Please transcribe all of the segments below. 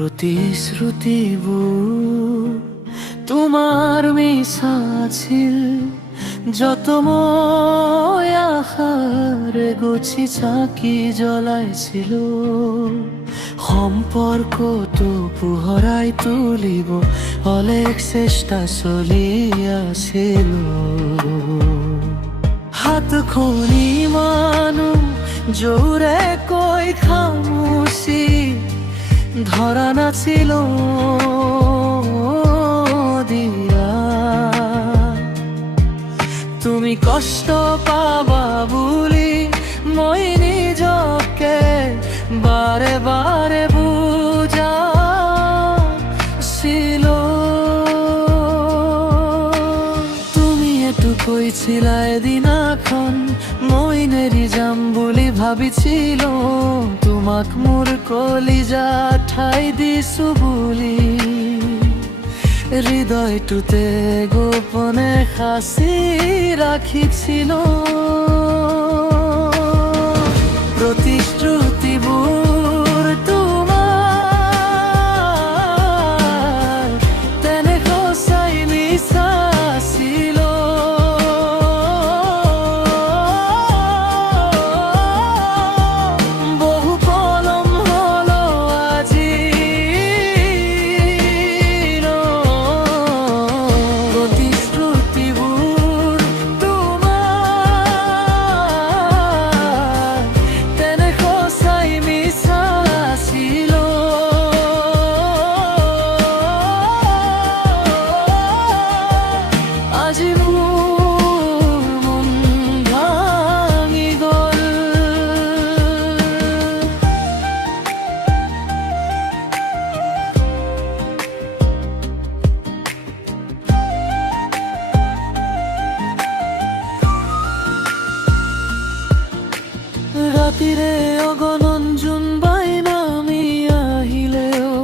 প্ৰতিশ্ৰুতিবোৰ তোমাৰ মিছা আছিল, যত মই আশাৰে গুছি চাকি জ্বলাইছিলো। সম্পৰ্কটো পোহৰাই তুলিব অলেখ চেষ্টা চলি আছিল। হাতখনি মানুহ জোৰে কৈ খামুচি ধৰা নাছিল দিয়া। তুমি কষ্ট পাবা বুলি মই নিজকে বাৰে বাৰে বুজাইছিলো। তুমি এইটো কৈছিলা এদিনাখন মই নেৰি যাম বুলি ভাবিছিলো, তোমাক মোৰ কলিজা ঠাই দিছো বুলি। হৃদয়টোতে গোপনে সাঁচি ৰাখিছিলো। প্ৰতিশ্ৰুতিবোৰ তোমাৰ তেনে সঁচাই মিছা আছিল। বহু পলম হলো আজি প্ৰতিশ্ৰুতিবোৰ তোমাৰ তেনে সঁচাই মিছা আছিল। আজি মোৰ মন ভাঙি গ'ল। ৰাতিৰে অগণন জোনবাই নামি আহিলেও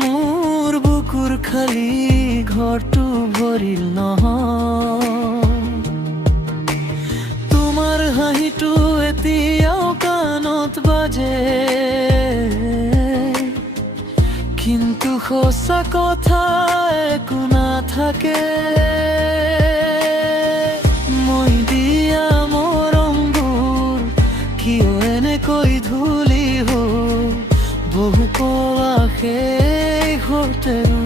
মোৰ বুকুৰ খালি ঘৰটো ভৰিল নহয়। তোমাৰ হাঁহিটো এতিয়াও কাণত বাজে, কিন্তু সঁচা কথা একো নাথাকে। মই দিয়া মৰমবোৰ কিয় এনেকৈ ধূলি হ'ল, বহু কোৱা সেই ঘৰতেও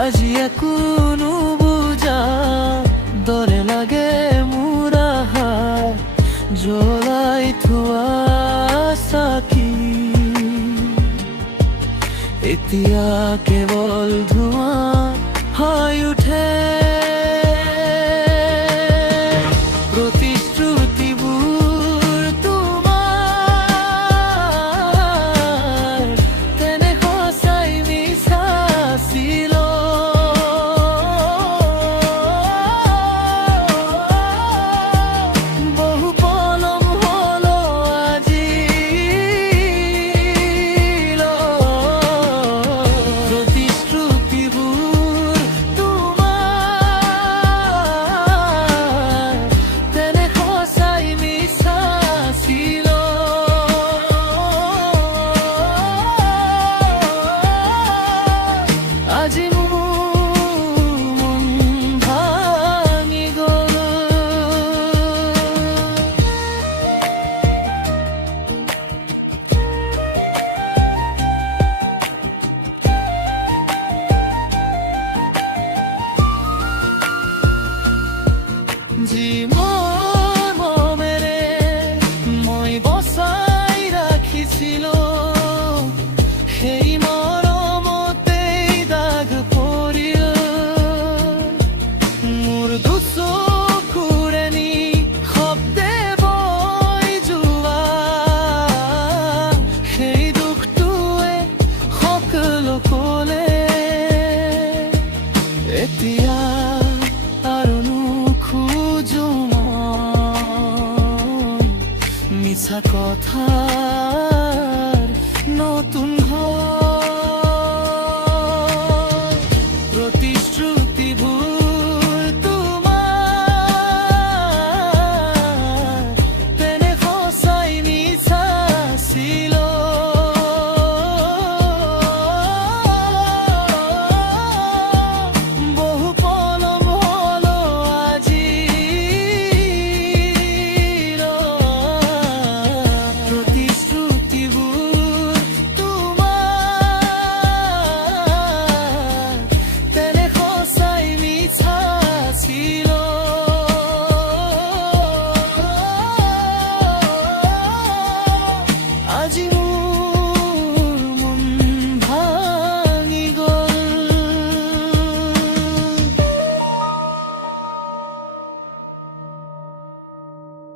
আজি একো নুবুজা দৰে লাগে মোৰ আহাৰ জ্বলাই থোৱা চাকি। এতিয়া কেৱল